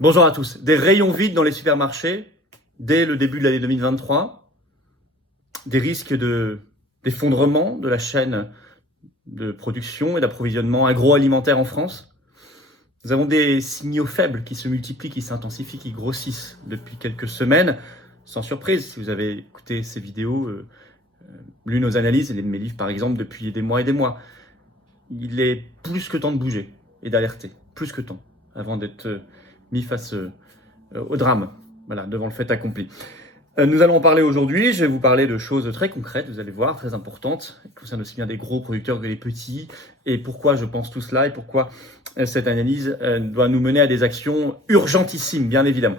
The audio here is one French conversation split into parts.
Bonjour à tous. Des rayons vides dans les supermarchés dès le début de l'année 2023, des risques d'effondrement de la chaîne de production et d'approvisionnement agroalimentaire en France. Nous avons des signaux faibles qui se multiplient, qui s'intensifient, qui grossissent depuis quelques semaines. Sans surprise, si vous avez écouté ces vidéos, lu nos analyses et mes livres par exemple depuis des mois et des mois, il est plus que temps de bouger et d'alerter, plus que temps, avant d'être mis face au drame, voilà, devant le fait accompli. Nous allons en parler aujourd'hui. Je vais vous parler de choses très concrètes, vous allez voir, très importantes, qui concernent aussi bien des gros producteurs que les petits, et pourquoi je pense tout cela, et pourquoi cette analyse doit nous mener à des actions urgentissimes, bien évidemment.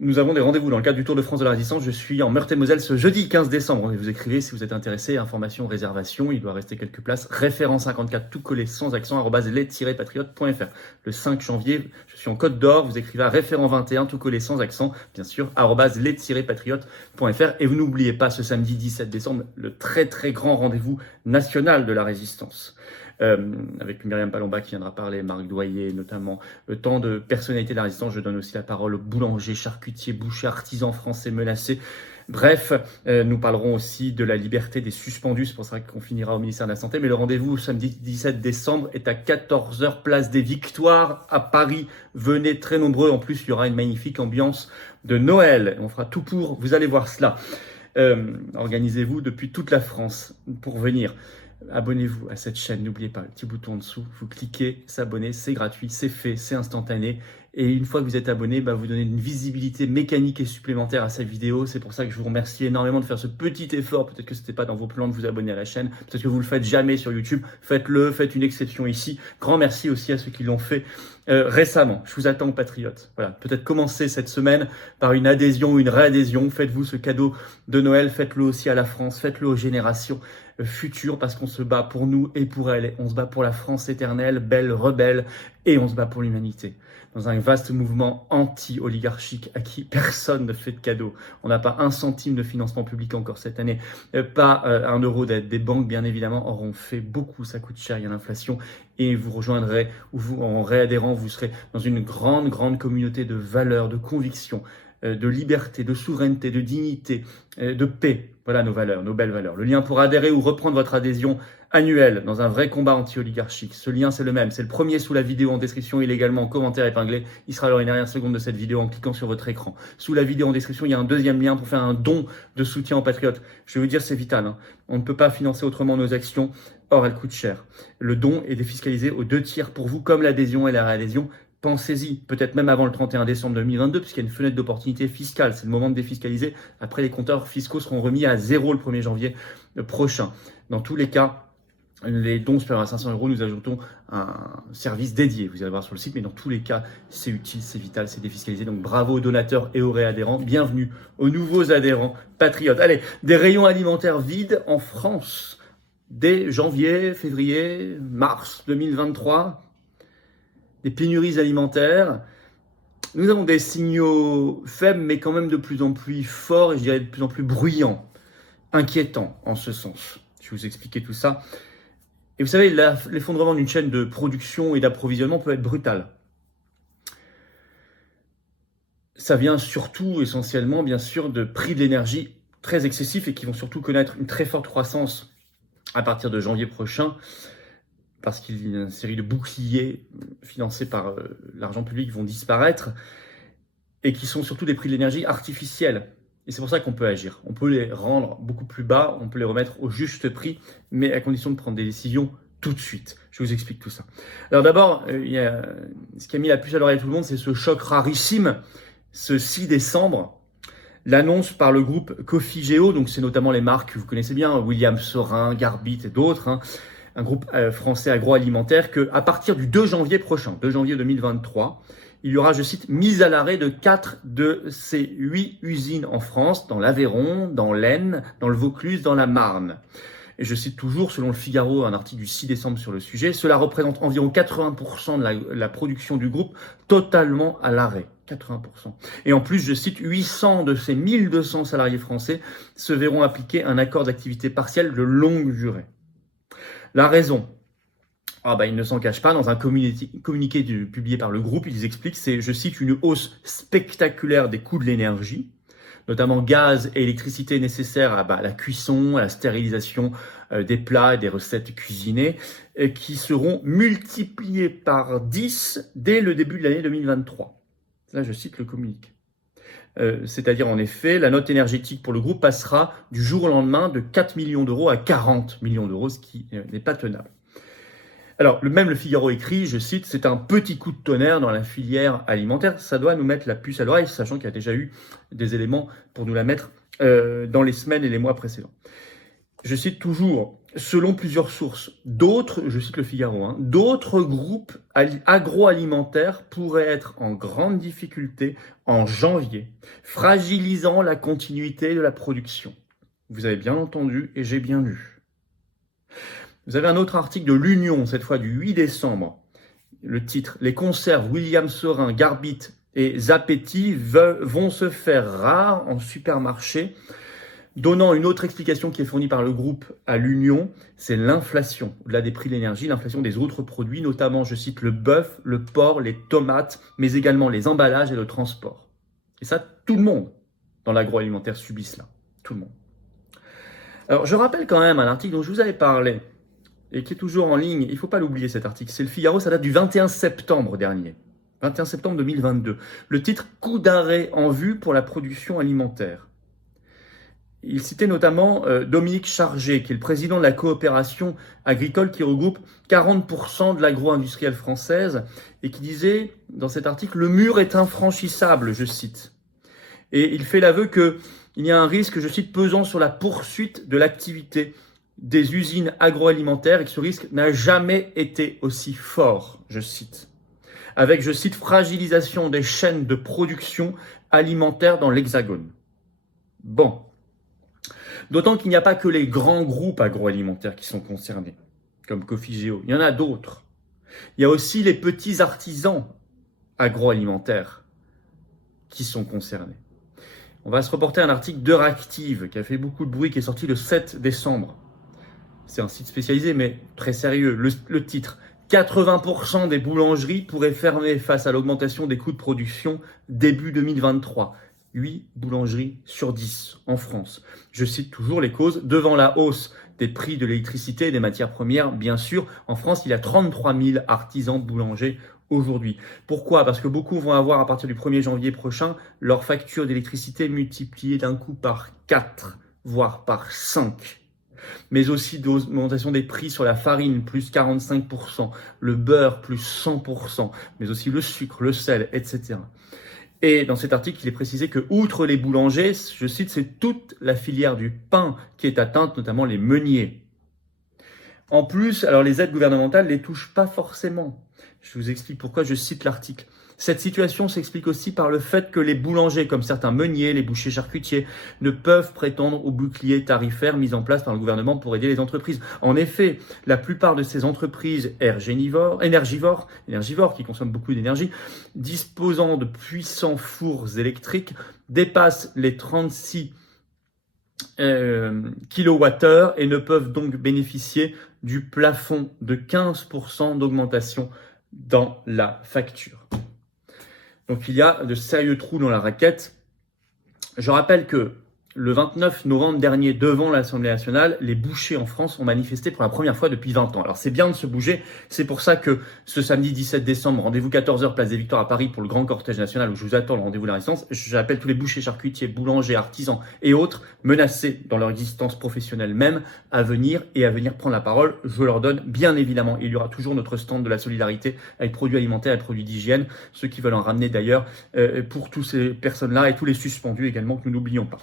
Nous avons des rendez-vous dans le cadre du Tour de France de la Résistance. Je suis en Meurthe-et-Moselle ce jeudi 15 décembre. Vous écrivez si vous êtes intéressé, information, réservation, il doit rester quelques places. Référent 54, tout collé sans accent, @les-patriotes.fr. Le 5 janvier, je suis en Côte d'Or, vous écrivez à référent 21, tout collé sans accent, bien sûr, @les-patriotes.fr. Et vous n'oubliez pas ce samedi 17 décembre, le très très grand rendez-vous national de la Résistance. Avec Myriam Palomba qui viendra parler, Marc Doyer notamment, tant de personnalités de la Résistance. Je donne aussi la parole aux boulangers, charcutiers, bouchers, artisans français menacés. Bref, nous parlerons aussi de la liberté des suspendus, c'est pour ça qu'on finira au ministère de la Santé. Mais le rendez-vous samedi 17 décembre est à 14h, place des Victoires à Paris. Venez très nombreux, en plus il y aura une magnifique ambiance de Noël. On fera tout pour, vous allez voir cela. Organisez-vous depuis toute la France pour venir. Abonnez-vous à cette chaîne, n'oubliez pas le petit bouton en dessous, vous cliquez, s'abonner, c'est gratuit, c'est fait, c'est instantané. Et une fois que vous êtes abonné, vous donnez une visibilité mécanique et supplémentaire à cette vidéo. C'est pour ça que je vous remercie énormément de faire ce petit effort. Peut-être que ce n'était pas dans vos plans de vous abonner à la chaîne, peut-être que vous le faites jamais sur YouTube. Faites-le, faites une exception ici. Grand merci aussi à ceux qui l'ont fait récemment. Je vous attends, patriotes. Voilà, peut-être commencer cette semaine par une adhésion ou une réadhésion. Faites-vous ce cadeau de Noël, faites-le aussi à la France, faites-le aux générations futures, parce qu'on se bat pour nous et pour elles. On se bat pour la France éternelle, belle, rebelle, et on se bat pour l'humanité. Dans un vaste mouvement anti-oligarchique à qui personne ne fait de cadeau. On n'a pas un centime de financement public encore cette année, pas un euro d'aide. Des banques, bien évidemment, auront fait beaucoup, ça coûte cher, il y a l'inflation, et vous rejoindrez, ou vous, en réadhérant, vous serez dans une grande, grande communauté de valeurs, de convictions, de liberté, de souveraineté, de dignité, de paix. Voilà nos valeurs, nos belles valeurs. Le lien pour adhérer ou reprendre votre adhésion annuelle dans un vrai combat anti-oligarchique. Ce lien, c'est le même. C'est le premier sous la vidéo en description, il est également en commentaire épinglé. Il sera alors une dernière seconde de cette vidéo en cliquant sur votre écran. Sous la vidéo en description, il y a un deuxième lien pour faire un don de soutien aux patriotes. Je vais vous dire, c'est vital, hein. On ne peut pas financer autrement nos actions. Or, elles coûtent cher. Le don est défiscalisé aux 2/3 pour vous, comme l'adhésion et la réadhésion. Pensez-y, peut-être même avant le 31 décembre 2022, puisqu'il y a une fenêtre d'opportunité fiscale. C'est le moment de défiscaliser. Après, les compteurs fiscaux seront remis à 0 le 1er janvier prochain. Dans tous les cas, les dons supérieurs à 500 €, nous ajoutons un service dédié. Vous allez voir sur le site, mais dans tous les cas, c'est utile, c'est vital, c'est défiscalisé. Donc bravo aux donateurs et aux réadhérents. Bienvenue aux nouveaux adhérents patriotes. Allez, des rayons alimentaires vides en France dès janvier, février, mars 2023. Des pénuries alimentaires. Nous avons des signaux faibles, mais quand même de plus en plus forts, et je dirais de plus en plus bruyants, inquiétants en ce sens. Je vais vous expliquer tout ça. Et vous savez, l'effondrement d'une chaîne de production et d'approvisionnement peut être brutal. Ça vient surtout, essentiellement, bien sûr, de prix de l'énergie très excessifs et qui vont surtout connaître une très forte croissance à partir de janvier prochain, parce qu'il y a une série de boucliers financés par l'argent public vont disparaître, et qui sont surtout des prix de l'énergie artificiels. Et c'est pour ça qu'on peut agir. On peut les rendre beaucoup plus bas, on peut les remettre au juste prix, mais à condition de prendre des décisions tout de suite. Je vous explique tout ça. Alors d'abord, ce qui a mis la puce à l'oreille à tout le monde, c'est ce choc rarissime, ce 6 décembre, l'annonce par le groupe Cofigeo, donc c'est notamment les marques que vous connaissez bien, William Sorin, Garbit et d'autres, hein, un groupe français agroalimentaire, qu'à partir du 2 janvier prochain, 2 janvier 2023, il y aura, je cite, mise à l'arrêt de 4 de ces 8 usines en France, dans l'Aveyron, dans l'Aisne, dans le Vaucluse, dans la Marne. Et je cite toujours, selon le Figaro, un article du 6 décembre sur le sujet, cela représente environ 80% de la production du groupe totalement à l'arrêt. 80%. Et en plus, je cite, 800 de ces 1200 salariés français se verront appliquer un accord d'activité partielle de longue durée. La raison, Ils ne s'en cachent pas. Dans un communiqué publié par le groupe, ils expliquent, c'est, je cite, une hausse spectaculaire des coûts de l'énergie, notamment gaz et électricité nécessaires à la cuisson, à la stérilisation des plats et des recettes cuisinées, qui seront multipliés par 10 dès le début de l'année 2023. Là, je cite le communiqué. C'est-à-dire, en effet, la note énergétique pour le groupe passera du jour au lendemain de 4 millions d'euros à 40 millions d'euros, ce qui n'est pas tenable. Alors, même le Figaro écrit, je cite, c'est un petit coup de tonnerre dans la filière alimentaire. Ça doit nous mettre la puce à l'oreille, sachant qu'il y a déjà eu des éléments pour nous la mettre dans les semaines et les mois précédents. Je cite toujours, selon plusieurs sources, d'autres, je cite le Figaro, d'autres groupes agroalimentaires pourraient être en grande difficulté en janvier, fragilisant la continuité de la production. Vous avez bien entendu et j'ai bien lu. Vous avez un autre article de l'Union, cette fois du 8 décembre. Le titre, les conserves William Saurin, Garbit et Zapetti vont se faire rares en supermarché, donnant une autre explication qui est fournie par le groupe à l'Union, c'est l'inflation. Au-delà des prix de l'énergie, l'inflation des autres produits, notamment, je cite, le bœuf, le porc, les tomates, mais également les emballages et le transport. Et ça, tout le monde dans l'agroalimentaire subit cela. Tout le monde. Alors, je rappelle quand même un article dont je vous avais parlé, et qui est toujours en ligne, il ne faut pas l'oublier cet article, c'est le Figaro, ça date du 21 septembre dernier, 21 septembre 2022. Le titre « Coup d'arrêt en vue pour la production alimentaire ». Il citait notamment Dominique Chargé, qui est le président de la coopération agricole qui regroupe 40% de l'agro-industrielle française, et qui disait dans cet article « Le mur est infranchissable », je cite. Et il fait l'aveu qu'il y a un risque, je cite, pesant sur la poursuite de l'activité des usines agroalimentaires et que ce risque n'a jamais été aussi fort, je cite. Avec, je cite, fragilisation des chaînes de production alimentaire dans l'Hexagone. Bon. D'autant qu'il n'y a pas que les grands groupes agroalimentaires qui sont concernés, comme Cofigeo. Il y en a d'autres. Il y a aussi les petits artisans agroalimentaires qui sont concernés. On va se reporter à un article d'Euractiv qui a fait beaucoup de bruit, qui est sorti le 7 décembre. C'est un site spécialisé, mais très sérieux. Le titre, 80% des boulangeries pourraient fermer face à l'augmentation des coûts de production début 2023. 8 boulangeries sur 10 en France. Je cite toujours les causes. Devant la hausse des prix de l'électricité et des matières premières, bien sûr, en France, il y a 33 000 artisans boulangers aujourd'hui. Pourquoi ? Parce que beaucoup vont avoir, à partir du 1er janvier prochain, leur facture d'électricité multipliée d'un coup par 4, voire par 5. Mais aussi d'augmentation des prix sur la farine, plus 45%, le beurre, plus 100%, mais aussi le sucre, le sel, etc. Et dans cet article, il est précisé que, outre les boulangers, je cite, c'est toute la filière du pain qui est atteinte, notamment les meuniers. En plus, alors les aides gouvernementales ne les touchent pas forcément. Je vous explique pourquoi je cite l'article. Cette situation s'explique aussi par le fait que les boulangers, comme certains meuniers, les bouchers charcutiers, ne peuvent prétendre au bouclier tarifaire mis en place par le gouvernement pour aider les entreprises. En effet, la plupart de ces entreprises énergivores, qui consomment beaucoup d'énergie, disposant de puissants fours électriques, dépassent les 36 kWh et ne peuvent donc bénéficier du plafond de 15% d'augmentation dans la facture. Donc il y a de sérieux trous dans la raquette. Je rappelle que le 29 novembre dernier, devant l'Assemblée nationale, les bouchers en France ont manifesté pour la première fois depuis 20 ans. Alors c'est bien de se bouger, c'est pour ça que ce samedi 17 décembre, rendez-vous 14h, place des Victoires à Paris pour le grand cortège national où je vous attends, le rendez-vous de la Résistance. J'appelle tous les bouchers, charcutiers, boulangers, artisans et autres menacés dans leur existence professionnelle même à venir prendre la parole. Je leur donne, bien évidemment, il y aura toujours notre stand de la solidarité avec produits alimentaires et produits d'hygiène, ceux qui veulent en ramener d'ailleurs pour toutes ces personnes-là et tous les suspendus également que nous n'oublions pas.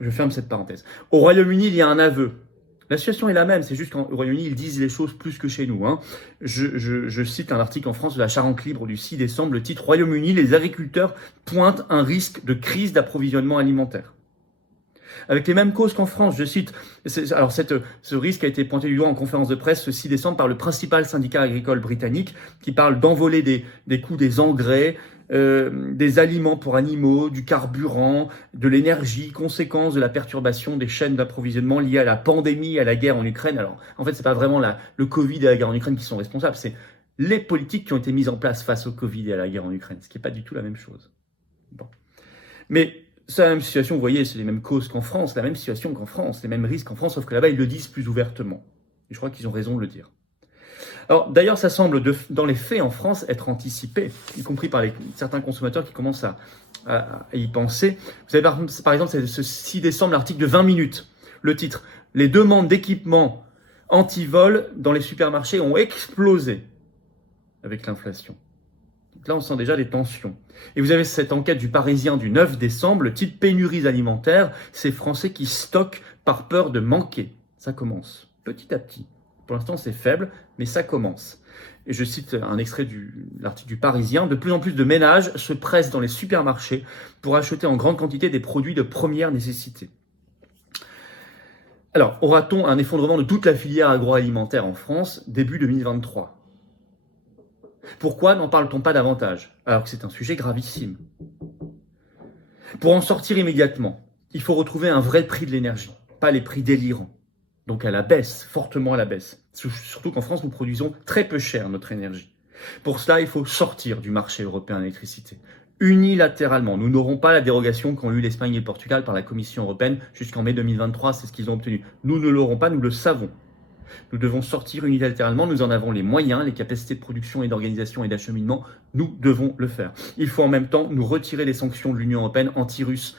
Je ferme cette parenthèse. Au Royaume-Uni, il y a un aveu. La situation est la même, c'est juste qu'au Royaume-Uni, ils disent les choses plus que chez nous. Je cite un article en France de la Charente Libre du 6 décembre, le titre « Royaume-Uni, les agriculteurs pointent un risque de crise d'approvisionnement alimentaire ». Avec les mêmes causes qu'en France, je cite. Alors ce risque a été pointé du doigt en conférence de presse ce 6 décembre par le principal syndicat agricole britannique qui parle d'envolée des coûts des engrais, des aliments pour animaux, du carburant, de l'énergie, conséquence de la perturbation des chaînes d'approvisionnement liées à la pandémie, à la guerre en Ukraine. Alors, en fait, c'est pas vraiment le Covid et la guerre en Ukraine qui sont responsables, c'est les politiques qui ont été mises en place face au Covid et à la guerre en Ukraine, ce qui n'est pas du tout la même chose. Bon. Mais c'est la même situation, vous voyez, c'est les mêmes causes qu'en France, la même situation qu'en France, les mêmes risques qu'en France, sauf que là-bas, ils le disent plus ouvertement. Et je crois qu'ils ont raison de le dire. Alors, d'ailleurs, ça semble, dans les faits en France, être anticipé, y compris par certains consommateurs qui commencent à y penser. Vous avez par exemple, c'est ce 6 décembre, l'article de 20 minutes. Le titre, « Les demandes d'équipements anti-vol dans les supermarchés ont explosé avec l'inflation ». Donc là, on sent déjà des tensions. Et vous avez cette enquête du Parisien du 9 décembre, le titre « Pénuries alimentaires, ces Français qui stockent par peur de manquer ». Ça commence petit à petit. Pour l'instant, c'est faible, mais ça commence. Et je cite un extrait de l'article du Parisien. « De plus en plus de ménages se pressent dans les supermarchés pour acheter en grande quantité des produits de première nécessité. » Alors, aura-t-on un effondrement de toute la filière agroalimentaire en France début 2023 ? Pourquoi n'en parle-t-on pas davantage, alors que c'est un sujet gravissime ? Pour en sortir immédiatement, il faut retrouver un vrai prix de l'énergie, pas les prix délirants. Donc à la baisse, fortement à la baisse. Surtout qu'en France, nous produisons très peu cher notre énergie. Pour cela, il faut sortir du marché européen de l'électricité. Unilatéralement, nous n'aurons pas la dérogation qu'ont eu l'Espagne et le Portugal par la Commission européenne jusqu'en mai 2023, c'est ce qu'ils ont obtenu. Nous ne l'aurons pas, nous le savons. Nous devons sortir unilatéralement, nous en avons les moyens, les capacités de production et d'organisation et d'acheminement, nous devons le faire. Il faut en même temps nous retirer les sanctions de l'Union européenne anti-russe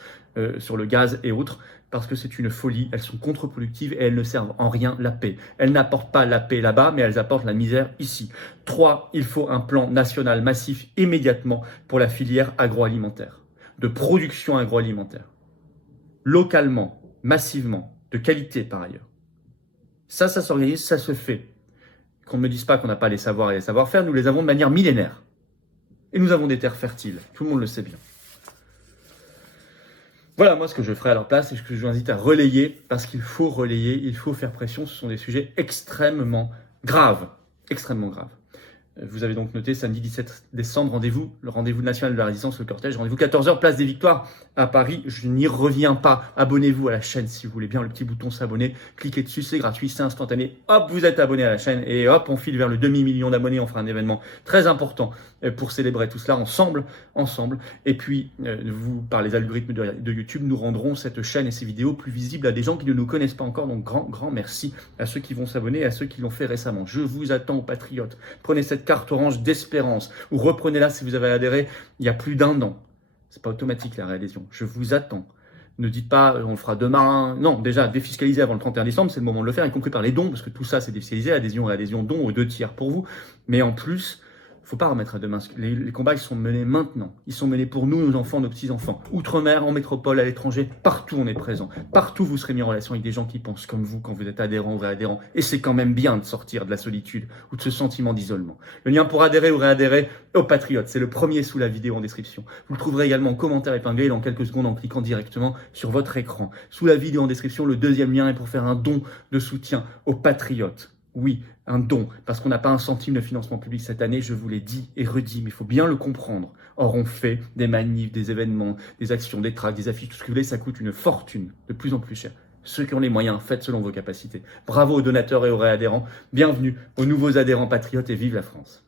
sur le gaz et autres, parce que c'est une folie, elles sont contre-productives et elles ne servent en rien la paix. Elles n'apportent pas la paix là-bas, mais elles apportent la misère ici. 3, il faut un plan national massif immédiatement pour la filière agroalimentaire, de production agroalimentaire, localement, massivement, de qualité par ailleurs. Ça s'organise, ça se fait. Qu'on ne me dise pas qu'on n'a pas les savoirs et les savoir-faire, nous les avons de manière millénaire. Et nous avons des terres fertiles, tout le monde le sait bien. Voilà, moi, ce que je ferai à leur place et ce que je vous invite à relayer, parce qu'il faut relayer, il faut faire pression. Ce sont des sujets extrêmement graves, extrêmement graves. Vous avez donc noté samedi 17 décembre, le rendez-vous national de la résistance, le cortège, rendez-vous 14h, place des Victoires à Paris. Je n'y reviens pas. Abonnez-vous à la chaîne si vous voulez bien, le petit bouton s'abonner. Cliquez dessus, c'est gratuit, c'est instantané. Hop, vous êtes abonné à la chaîne et hop, on file vers le demi-million d'abonnés. On fera un événement très important pour célébrer tout cela ensemble. Et puis, vous, par les algorithmes de YouTube, nous rendrons cette chaîne et ces vidéos plus visibles à des gens qui ne nous connaissent pas encore. Donc, grand merci à ceux qui vont s'abonner et à ceux qui l'ont fait récemment. Je vous attends aux patriotes. Prenez cette carte orange d'espérance ou reprenez-la si vous avez adhéré il y a plus d'1 an. C'est pas automatique la réadhésion. Je vous attends. Ne dites pas on le fera demain. Non, déjà défiscaliser avant le 31 décembre, c'est le moment de le faire, y compris par les dons, parce que tout ça c'est défiscalisé, adhésion, dons aux 2 tiers pour vous. Mais en plus, faut pas remettre à demain. Les combats, ils sont menés maintenant. Ils sont menés pour nous, nos enfants, nos petits-enfants. Outre-mer, en métropole, à l'étranger, partout on est présent. Partout vous serez mis en relation avec des gens qui pensent comme vous quand vous êtes adhérent ou réadhérent. Et c'est quand même bien de sortir de la solitude ou de ce sentiment d'isolement. Le lien pour adhérer ou réadhérer aux Patriotes, c'est le premier sous la vidéo en description. Vous le trouverez également en commentaire épinglé dans quelques secondes en cliquant directement sur votre écran. Sous la vidéo en description, le 2e lien est pour faire un don de soutien aux Patriotes. Oui, un don, parce qu'on n'a pas un centime de financement public cette année, je vous l'ai dit et redit, mais il faut bien le comprendre. Or, on fait des manifs, des événements, des actions, des tracts, des affiches, tout ce que vous voulez, ça coûte une fortune, de plus en plus cher. Ceux qui ont les moyens, faites selon vos capacités. Bravo aux donateurs et aux réadhérents, bienvenue aux nouveaux adhérents patriotes et vive la France.